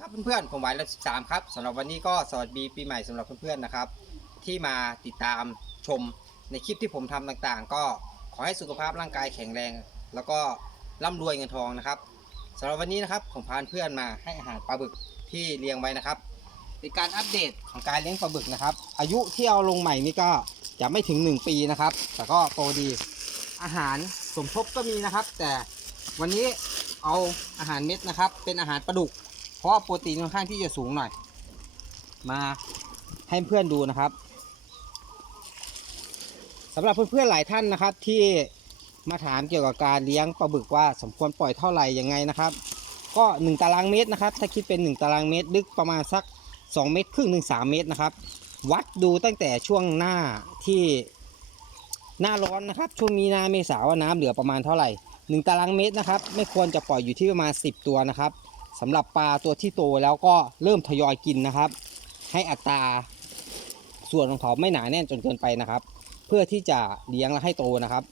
ครับเพื่อนๆผมไวแล้ว13ครับสำหรับวันนี้ก็สวัสดีปีใหม่สำหรับเพื่อนๆนะครับ ที่มาติดตามชมในคลิปที่ผมทำต่างๆ ก็ขอให้สุขภาพร่างกายแข็งแรง แล้วก็ร่ำรวยเงินทองนะครับสำหรับวันนี้นะครับผมพาเพื่อนมาให้อาหารปลาบึกที่เลี้ยงไว้นะครับเป็นการอัปเดตของการเลี้ยงปลาบึกนะครับ อายุที่เอาลงใหม่นี่ก็จะไม่ถึง 1 ปีนะครับ แต่ก็โตดีอาหารสมทบก็มีนะครับ แต่วันนี้เอาอาหารเม็ดนะครับ เป็นอาหารปลาดุก เพราะโปรตีนค่อนข้างที่จะสูงหน่อย มาให้เพื่อนดูนะครับสำหรับเพื่อนๆหลายท่านนะครับ ที่มาถามเกี่ยวกับการเลี้ยงปลาบึกว่าสมควรปล่อยเท่าไหร่ยังไงนะครับ ก็ 1 ตารางเมตรนะครับ ถ้าคิดเป็น 1 ตารางเมตรลึกประมาณสัก 2 เมตรครึ่งถึง3เมตรนะครับ วัดดูตั้งแต่ช่วงหน้าที่หน้าร้อนนะครับ ช่วงมีนาเมษาว่าน้ำเหลือประมาณเท่าไหร่ 1 ตารางเมตรนะครับ ไม่ควรจะปล่อยอยู่ที่ประมาณ 10 ตัวนะครับ สำหรับปลาตัวที่โตแล้วก็เริ่มทยอยกินนะครับ ให้อัตราส่วนของเขาไม่หนาแน่นจนเกินไปนะครับ เพื่อที่จะเลี้ยงและให้โตนะครับ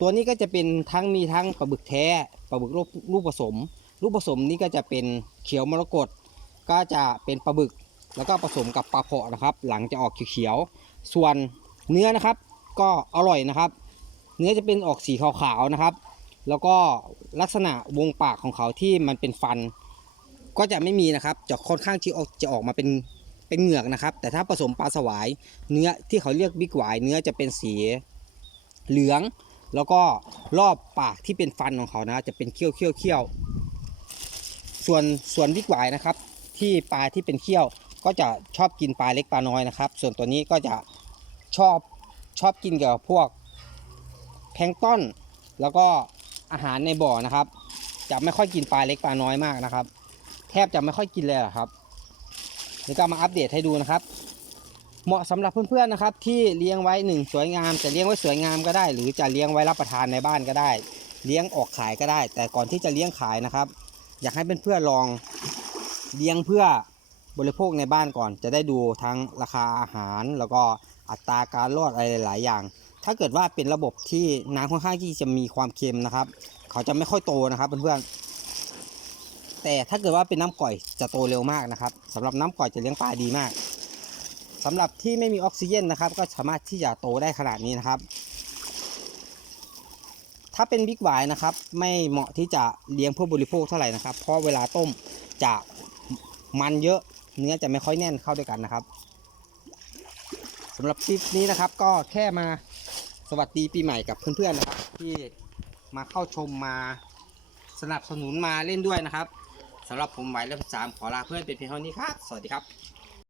ตัวนี้ก็จะเป็นทั้งมีทั้งปลาบึกแท้ปลาบึกลูกลูกผสมลูกผสมนี่ก็จะเป็นเขียวมรกตก็จะเป็นปลาบึกแล้วก็ผสมกับปลาเพาะนะครับ หลังจะออกเขียวๆส่วนเนื้อนะครับก็อร่อยนะครับ เนื้อจะเป็นออกสีขาวๆนะครับ แล้วก็ลักษณะวงปากของเขาที่มันเป็นฟัน ก็จะไม่มีนะครับจะค่อนข้างที่ออกจะออกมาเป็นเป็นเหงือกนะครับ แต่ถ้าผสมปลาสวายเนื้อที่เขาเรียกบิ๊กหวายเนื้อจะเป็นสีเหลือง แล้วก็รอบปากที่เป็นฟันของเขานะจะเป็นเขี้ยวเขี้ยวเขี้ยวส่วนส่วนบิ๊กหวายนะครับ ที่ปลาที่เป็นเขี้ยวก็จะชอบกินปลาเล็กปลาน้อยนะครับ ส่วนตัวนี้ก็จะชอบชอบกินกับพวกแพลงต้น แล้วก็อาหารในบ่อนะครับ จะไม่ค่อยกินปลาเล็กปลาน้อยมากนะครับ แทบจะไม่ค่อยกินเลยอะครับเดี๋ยวก็มาอัปเดตให้ดูนะครับ เหมาะสำหรับเพื่อนๆนะครับ ที่เลี้ยงไว้หนึ่งสวยงามจะเลี้ยงไว้สวยงามก็ได้ หรือจะเลี้ยงไว้รับประทานในบ้านก็ได้ เลี้ยงออกขายก็ได้ แต่ก่อนที่จะเลี้ยงขายนะครับ อยากให้เพื่อนๆลองเลี้ยงเพื่อบริโภคในบ้านก่อน จะได้ดูทั้งราคาอาหาร แล้วก็อัตราการรอดอะไรหลาย ๆ อย่าง ถ้าเกิดว่าเป็นระบบที่น้ำค่อนข้างที่จะมีความเค็มนะครับ เขาจะไม่ค่อยโตนะครับเพื่อนๆ แต่ถ้าเกิดว่าเป็นน้ำก่อยจะโตเร็วมากนะครับสำหรับน้ำก่อยจะเลี้ยงปลาดีมากสำหรับที่ไม่มีออกซิเจนนะครับ ก็สามารถที่จะโตได้ขนาดนี้นะครับ ถ้าเป็นบิ๊กไวน์นะครับ ไม่เหมาะที่จะเลี้ยงเพื่อบริโภคเท่าไหร่นะครับ เพราะเวลาต้มจะมันเยอะเนื้อจะไม่ค่อยแน่นเข้าด้วยกันนะครับสำหรับคลิปนี้นะครับ ก็แค่มาสวัสดีปีใหม่กับเพื่อนๆนะครับ ที่มาเข้าชมมาสนับสนุนมาเล่นด้วยนะครับ สำหรับผมไหวเริ่มสามขอลาเพื่อนเป็นเพียงเท่านี้ครับ สวัสดีครับ